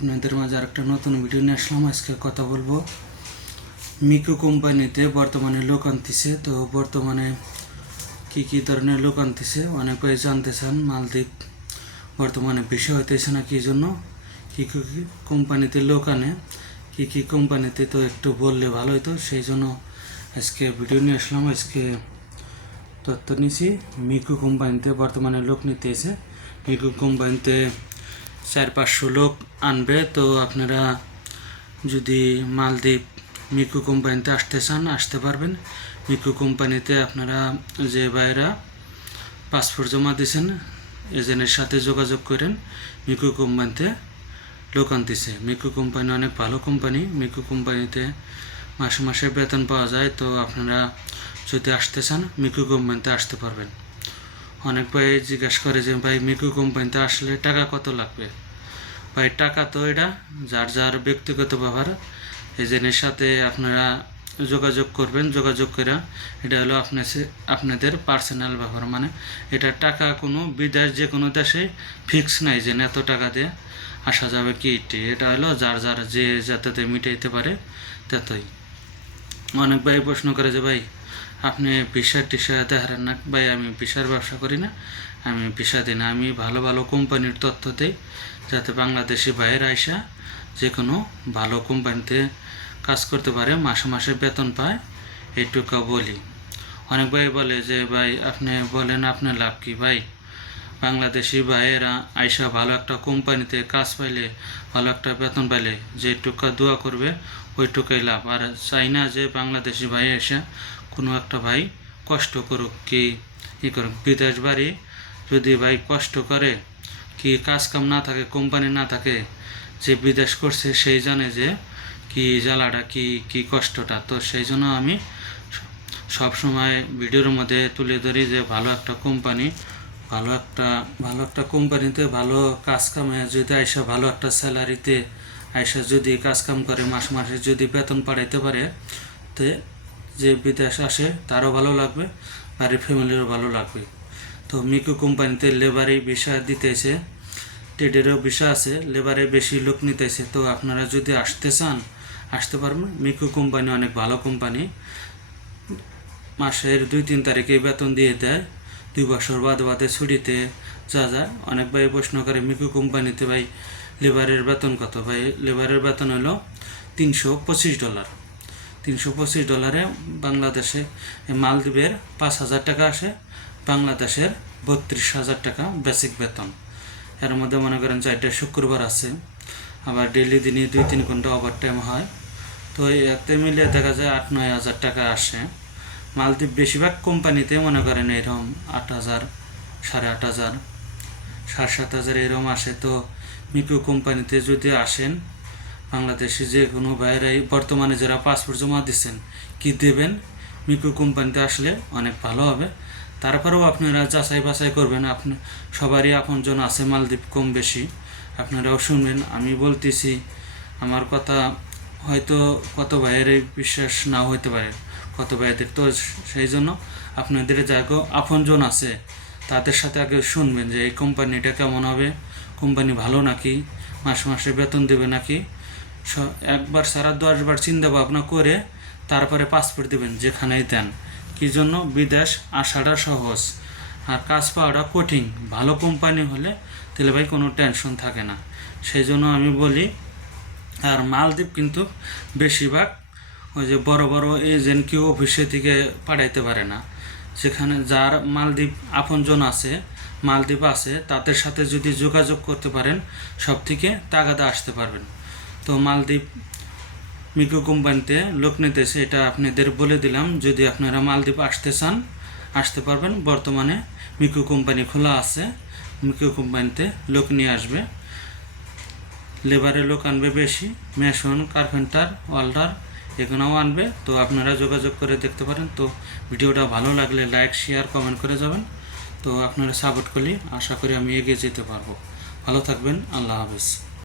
আপনাদের মাঝে আরেকটা নতুন ভিডিও নিয়ে আসলাম। আজকে কথা বলব মিকো কোম্পানিতে বর্তমানে লোক আনতেছে। তো বর্তমানে কি কি ধরনের লোক আনতেছে অনেক জানতে চান। মালদ্বীপ বর্তমানে বেশি হইতেছে না কি জন্য? কি কি কোম্পানিতে লোক আনে, কি কি কোম্পানিতে তো একটু বললে ভালো হতো সেই জন্য আজকে ভিডিও নিয়ে আসলাম। আজকে তথ্য নিছি। মিকো কোম্পানিতে বর্তমানে লোক নিতে এসে কোম্পানিতে চার পাঁচশো লোক আনবে। তো আপনারা যদি মালদ্বীপ মিকো কোম্পানিতে আসতে চান, আসতে পারবেন। মিকো কোম্পানিতে আপনারা যে ভাইরা পাসপোর্ট জমা দিয়েছেন, এজেন্টের সাথে যোগাযোগ করেন, মিকু কোম্পানিতে লোক আনতেছে। মিকো কোম্পানি অনেক ভালো কোম্পানি। মিকো কোম্পানিতে মাসে মাসে বেতন পাওয়া যায়। তো আপনারা যদি আসতে চান, মিকু কোম্পানিতে আসতে পারবেন। অনেক ভাই জিজ্ঞাসা করে যে, ভাই, মিকু কোম্পানিতে আসলে টাকা কত লাগবে ভাই, টাকা তো এটা, যার যার ব্যক্তিগত ব্যবহার এজেন্টের সাথে আপনারা যোগাযোগ করবেন, যোগাযোগ করে এটা হলো আপনার আপনাদের পার্সোনাল ব্যবহার মানে এটা টাকা কোনো বিদেশ যে কোনো দেশে ফিক্স নাই যে এত টাকা দিয়ে আসা যাবে কি এটি। এটা হলো যার যার যে যাতে মিটাইতে পারে, ততই অনেক ভাই প্রশ্ন করে যে, ভাই আপনি ভিসা টিসা দেখারেন না। ভাই, আমি ভিসার ব্যবসা করি না। আমি ভিসা দিই না। আমি ভালো ভালো কোম্পানির তথ্য দিই। যাতে বাংলাদেশি বাইরে আইসা যে কোনো ভালো কোম্পানিতে কাজ করতে পারে, মাসে মাসে বেতন পায়, এইটুকু বলি। অনেক ভাই বলে যে, ভাই, আপনি বলেন, আপনার লাভ কি? ভাই, বাংলাদেশি ভাইয়েরা আইসা ভালো একটা কোম্পানিতে কাজ পাইলে, ভালো একটা বেতন পাইলে, যেটুকু দোয়া করবে, ওইটুকুই লাভ। আর চাই না যে, বাংলাদেশি ভাই এসে কোনো একটা ভাই কষ্ট করুক কি ই করুক? বিদেশ বাড়ি যদি ভাই কষ্ট করে, কি কাজ কাম না থাকে কোম্পানি না থাকে, যে বিদেশ করছে সেই জানে যে কি জ্বালাটা, কি কি কষ্টটা। তো সেই জন্য আমি সব সময় ভিডিওর মধ্যে তুলে ধরি যে ভালো একটা কোম্পানি ভালো একটা ভালো একটা কোম্পানিতে ভালো কাজ কামে যদি আইসা ভালো একটা স্যালারিতে আইসা যদি কাজ কাম করে, মাস মাসে যদি বেতন পাঠাইতে পারে, তে যে বিদেশ আসে, তারও ভালো লাগবে বাড়ির ফ্যামিলিরও ভালো লাগবে। তো মিকো কোম্পানিতে লেবারে বিষয় দিতেছে ট্রেডেরও বিষয় আছে লেবারে বেশি লোক নিতেছে। তো আপনারা যদি আসতে চান, আসতে পারবেন। মিকো কোম্পানি অনেক ভালো কোম্পানি। মাসের দুই তিন তারিখে বেতন দিয়ে দেয়। দুই বছর বাদে বাদে ছুটিতে যা যায় অনেক ভাই প্রশ্ন করে, মিকু কোম্পানিতে ভাই লেবারের বেতন কত? ভাই লেবারের বেতন হলো তিনশো পঁচিশ ডলার। তিনশো পঁচিশ ডলারে বাংলাদেশে মালদ্বীপের পাঁচ হাজার টাকা আসে, বাংলাদেশের বত্রিশ হাজার টাকা বেসিক বেতন। এর মধ্যে মনে করেন চারটে শুক্রবার আছে, আবার ডেলি দিনে দুই তিন ঘণ্টা ওভার টাইম হয়। তো এতে মিলিয়ে দেখা যায় আট নয় হাজার টাকা আসে। মালদ্বীপ বেশিরভাগ কোম্পানিতে মনে করেন এরকম আট হাজার, সাড়ে আট হাজার, সাড়ে সাত হাজার এরকম আসে। তো মিকো কোম্পানিতে যদি আসেন বাংলাদেশে যে কোনো বাইরাই বর্তমানে যারা পাসপোর্ট জমা দিচ্ছেন, কি দেবেন? মিকো কোম্পানিতে আসলে অনেক ভালো হবে। তারপরেও আপনারা যাচাই বাছাই করবেন। আপনি, সবারই আপনজন আছে, মালদ্বীপ কম বেশি। আপনারাও শুনবেন। আমি বলতেছি, আমার কথা হয়তো কত ভাইয়েরই বিশ্বাস নাও হইতে পারে, কত ভাইদের তো সেই জন্য আপনাদের যাগো আপনজন আছে, তাদের সাথে আগে শুনবেন যে এই কোম্পানিটা কেমন হবে, কোম্পানি ভালো নাকি, মাসে মাসে বেতন দেবে নাকি। একবার সারা দশবার চিন্তা ভাবনা করে তারপরে পাসপোর্ট দেবেন, যেখানেই দেন। কি জন্য? বিদেশ আসাটা সহজ। আর কাজ পাওয়াটা কঠিন। ভালো কোম্পানি হলে তাহলে ভাই কোনো টেনশন থাকে না। সেই জন্য আমি বলি, আর মালদ্বীপ কিন্তু বেশিরভাগ ওই যে বড় বড় এজেন্ট কেউ অফিসে থেকে পাঠাইতে পারে না। সেখানে যার মালদ্বীপ আপনজন আছে, মালদ্বীপ আছে, তাদের সাথে যদি যোগাযোগ করতে পারেন সব থেকে তাগাদা আসতে পারবেন। তো মালদ্বীপ মিকো কোম্পানিতে লোক নিতেছে, এটা আপনাদের বলে দিলাম। যদি আপনারা মালদ্বীপ আসতে চান, আসতে পারবেন। বর্তমানে মিকো কোম্পানি খোলা আছে মিকো কোম্পানিতে লোক নিয়ে আসবে। লেবারের লোক আনবে বেশি, মেশন, কার্পেন্টার, ওয়াল্ডার এগুলোও আনবে। তো আপনারা যোগাযোগ করে দেখতে পারেন। তো ভিডিওটা ভালো লাগলে লাইক, শেয়ার, কমেন্ট করে যাবেন। তো আপনারা সাপোর্ট করলে আশা করি আমি এগিয়ে যেতে পারব। ভালো থাকবেন, আল্লাহ হাফিজ।